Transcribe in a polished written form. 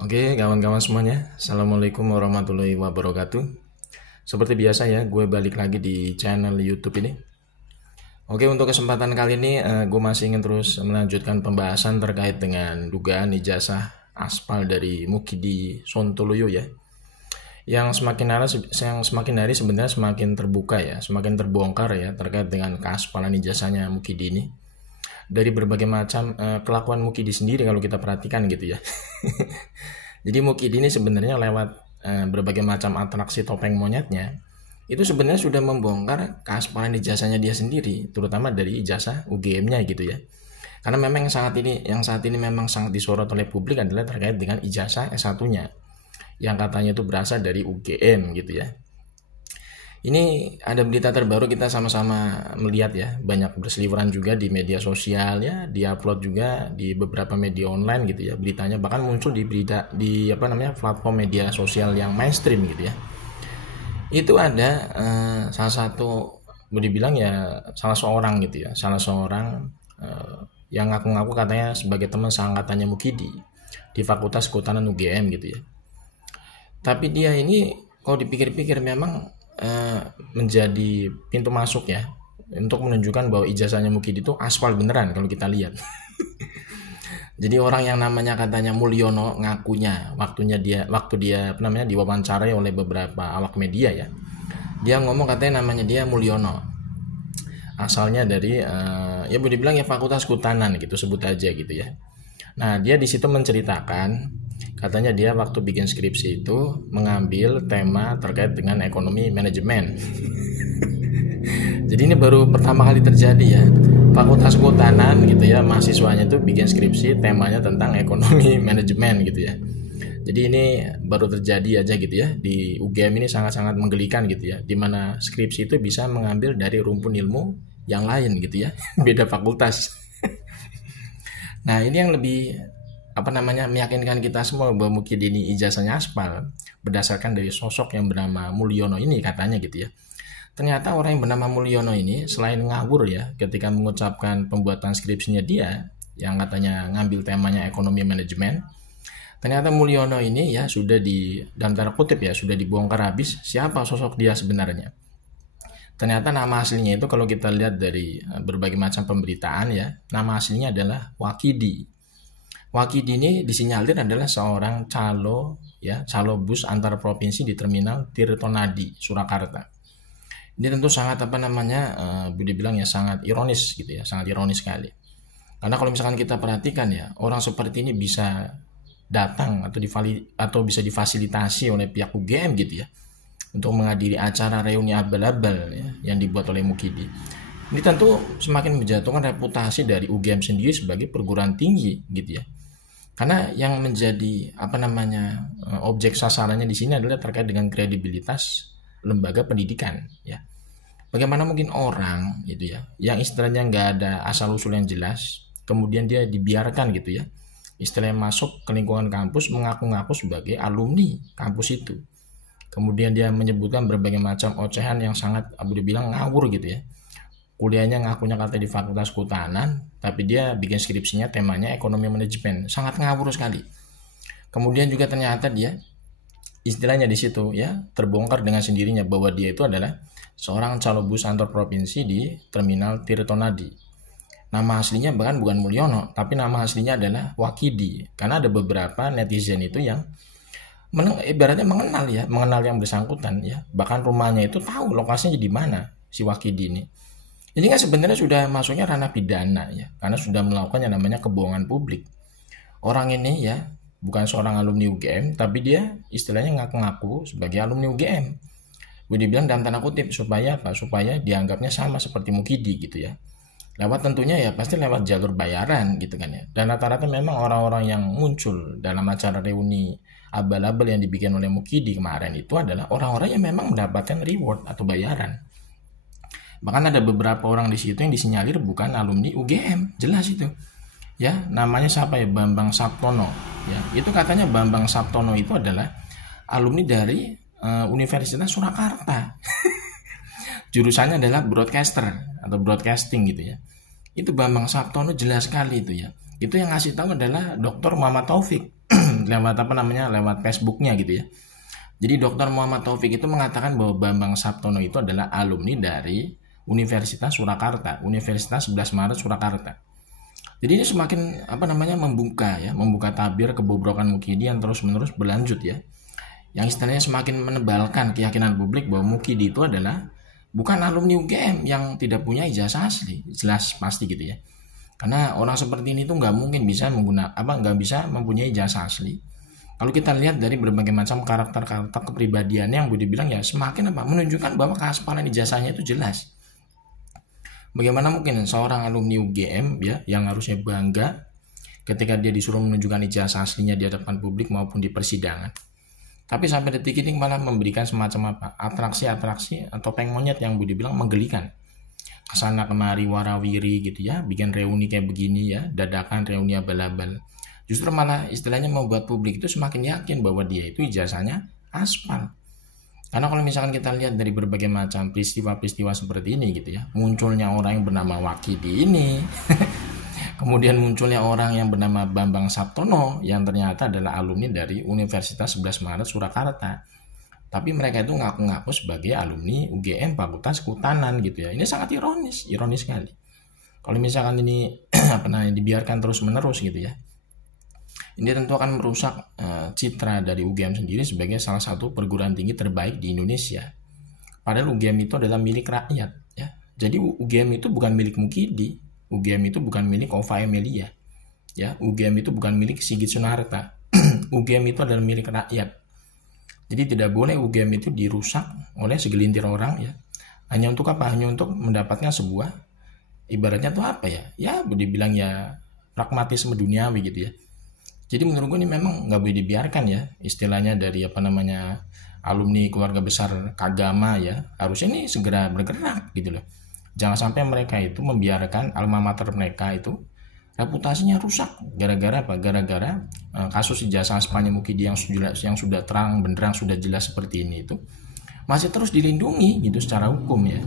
Oke, kawan-kawan semuanya, Assalamualaikum warahmatullahi wabarakatuh. Seperti biasa ya, gue balik lagi di channel YouTube ini. Oke, untuk kesempatan kali ini gue masih ingin terus melanjutkan pembahasan terkait dengan dugaan ijazah aspal dari Mukidi Sontoloyo ya. Yang semakin hari sebenarnya semakin terbuka ya, semakin terbongkar ya terkait dengan keaspalan ijazahnya Mukidi ini. Dari berbagai macam kelakuan Mukidi sendiri kalau kita perhatikan gitu ya. Jadi Mukidi ini sebenarnya lewat berbagai macam atraksi topeng monyetnya itu sebenarnya sudah membongkar keaspalan ijazahnya dia sendiri, terutama dari ijazah UGM-nya gitu ya. Karena memang yang saat ini memang sangat disorot oleh publik adalah terkait dengan ijazah S1-nya yang katanya itu berasal dari UGM gitu ya. Ini ada berita terbaru, kita sama-sama melihat ya, banyak berseliweran juga di media sosial ya, diupload juga di beberapa media online gitu ya beritanya, bahkan muncul di berita di platform media sosial yang mainstream gitu ya. Itu ada salah satu, boleh dibilang ya salah seorang gitu ya, salah seorang yang ngaku-ngaku katanya sebagai teman seangkatannya Mukidi di Fakultas Kehutanan UGM gitu ya. Tapi dia ini kalau dipikir-pikir memang menjadi pintu masuk ya untuk menunjukkan bahwa ijazahnya Mukidi itu aspal beneran kalau kita lihat. Jadi orang yang namanya katanya Mulyono ngakunya waktu dia diwawancarai oleh beberapa awak media ya. Dia ngomong katanya namanya dia Mulyono. Asalnya dari ya boleh dibilang ya Fakultas Kehutanan gitu, sebut aja gitu ya. Nah, dia di situ menceritakan katanya dia waktu bikin skripsi itu mengambil tema terkait dengan ekonomi manajemen. Jadi ini baru pertama kali terjadi ya. Fakultas Kehutanan gitu ya, mahasiswanya tuh bikin skripsi temanya tentang ekonomi manajemen gitu ya. Jadi ini baru terjadi aja gitu ya. Di UGM ini sangat-sangat menggelikan gitu ya, dimana skripsi itu bisa mengambil dari rumpun ilmu yang lain gitu ya. Beda fakultas. Nah, ini yang lebih meyakinkan kita semua bahwa mungkin ini ijazahnya aspal berdasarkan dari sosok yang bernama Mulyono ini katanya gitu ya. Ternyata orang yang bernama Mulyono ini selain ngawur ya ketika mengucapkan pembuatan skripsinya dia yang katanya ngambil temanya ekonomi manajemen, ternyata Mulyono ini ya sudah dalam tanda kutip ya sudah dibongkar habis siapa sosok dia sebenarnya. Ternyata nama aslinya itu kalau kita lihat dari berbagai macam pemberitaan ya, nama aslinya adalah Wakidi. Wakidi ini disinyalir adalah seorang calo bus antar provinsi di terminal Tirtonadi, Surakarta. Ini tentu sangat boleh bilang ya sangat ironis gitu ya, sangat ironis sekali. Karena kalau misalkan kita perhatikan ya, orang seperti ini bisa datang atau bisa difasilitasi oleh pihak UGM gitu ya untuk menghadiri acara reuni abal-abal ya, yang dibuat oleh Mukidi. Ini tentu semakin menjatuhkan reputasi dari UGM sendiri sebagai perguruan tinggi gitu ya. Karena yang menjadi objek sasarannya di sini adalah terkait dengan kredibilitas lembaga pendidikan ya. Bagaimana mungkin orang gitu ya yang istilahnya nggak ada asal usul yang jelas, kemudian dia dibiarkan gitu ya, istilahnya masuk ke lingkungan kampus mengaku-ngaku sebagai alumni kampus itu. Kemudian dia menyebutkan berbagai macam ocehan yang sangat boleh bilang ngawur gitu ya. Kuliahnya ngakunya kata di Fakultas Kehutanan, tapi dia bikin skripsinya temanya ekonomi manajemen. Sangat ngawur sekali. Kemudian juga ternyata dia istilahnya di situ ya terbongkar dengan sendirinya bahwa dia itu adalah seorang calo bus antar provinsi di terminal Tirtonadi. Nama aslinya bahkan bukan Mulyono, tapi nama aslinya adalah Wakidi. Karena ada beberapa netizen itu yang ibaratnya mengenal yang bersangkutan ya, bahkan rumahnya itu tahu lokasinya di mana si Wakidi ini. Ini kan sebenarnya sudah masuknya ranah pidana ya, karena sudah melakukan yang namanya kebohongan publik. Orang ini ya bukan seorang alumni UGM, tapi dia istilahnya ngaku-ngaku sebagai alumni UGM. Gue dibilang dalam tanda kutip supaya apa? Supaya dianggapnya sama seperti Mukidi gitu ya. Lewat tentunya ya pasti lewat jalur bayaran gitu kan ya. Dan rata-rata memang orang-orang yang muncul dalam acara reuni abal-abal yang dibikin oleh Mukidi kemarin itu adalah orang-orang yang memang mendapatkan reward atau bayaran. Bahkan ada beberapa orang di situ yang disinyalir bukan alumni UGM, jelas itu. Ya, namanya siapa ya? Bambang Saptono. Ya, itu katanya Bambang Saptono itu adalah alumni dari Universitas Surakarta. Jurusannya adalah broadcaster atau broadcasting gitu ya. Itu Bambang Saptono jelas sekali itu ya. Itu yang ngasih tahu adalah Dr. Muhammad Taufik. lewat apa namanya, lewat Facebooknya gitu ya. Jadi Dr. Muhammad Taufik itu mengatakan bahwa Bambang Saptono itu adalah alumni dari Universitas Surakarta, Universitas 11 Maret Surakarta. Jadi ini semakin apa namanya, membuka tabir kebobrokan Mukidi yang terus-menerus berlanjut ya. Yang istilahnya semakin menebalkan keyakinan publik bahwa Mukidi itu adalah bukan alumni UGM yang tidak punya ijazah asli, jelas pasti gitu ya. Karena orang seperti ini tuh nggak mungkin bisa nggak bisa mempunyai ijazah asli. Kalau kita lihat dari berbagai macam karakter kepribadiannya yang boleh dibilang ya semakin menunjukkan bahwa keaspalan ijazahnya itu jelas. Bagaimana mungkin seorang alumni UGM ya yang harusnya bangga ketika dia disuruh menunjukkan ijazah aslinya di hadapan publik maupun di persidangan, tapi sampai detik ini malah memberikan semacam atraksi atau peng monyet yang boleh dibilang menggelikan, kesana kemari warawiri gitu ya, bikin reuni kayak begini ya, dadakan reuni abal-abal. Justru malah istilahnya membuat publik itu semakin yakin bahwa dia itu ijazahnya aspal. Karena kalau misalkan kita lihat dari berbagai macam peristiwa-peristiwa seperti ini gitu ya, munculnya orang yang bernama Wakidi ini, kemudian munculnya orang yang bernama Bambang Saptono yang ternyata adalah alumni dari Universitas 11 Maret Surakarta. Tapi mereka itu ngaku-ngaku sebagai alumni UGM Fakultas Kehutanan gitu ya. Ini sangat ironis sekali. Kalau misalkan ini dibiarkan terus-menerus gitu ya, ini tentu akan merusak citra dari UGM sendiri sebagai salah satu perguruan tinggi terbaik di Indonesia. Padahal UGM itu adalah milik rakyat ya. Jadi UGM itu bukan milik Mukidi, UGM itu bukan milik Ova Emilia. Ya, UGM itu bukan milik Sigit Sunarta. UGM itu adalah milik rakyat. Jadi tidak boleh UGM itu dirusak oleh segelintir orang ya. Hanya untuk apa? Hanya untuk mendapatkan sebuah ibaratnya tuh apa ya? Ya, boleh dibilang ya pragmatisme duniawi gitu ya. Jadi menurut gue ini memang nggak boleh dibiarkan ya, istilahnya dari alumni keluarga besar Kagama ya, harusnya ini segera bergerak gitu loh. Jangan sampai mereka itu membiarkan alma mater mereka itu reputasinya rusak gara-gara apa? Gara-gara kasus ijazah aspalnya Mukidi yang sudah terang benderang, sudah jelas seperti ini itu masih terus dilindungi gitu secara hukum ya.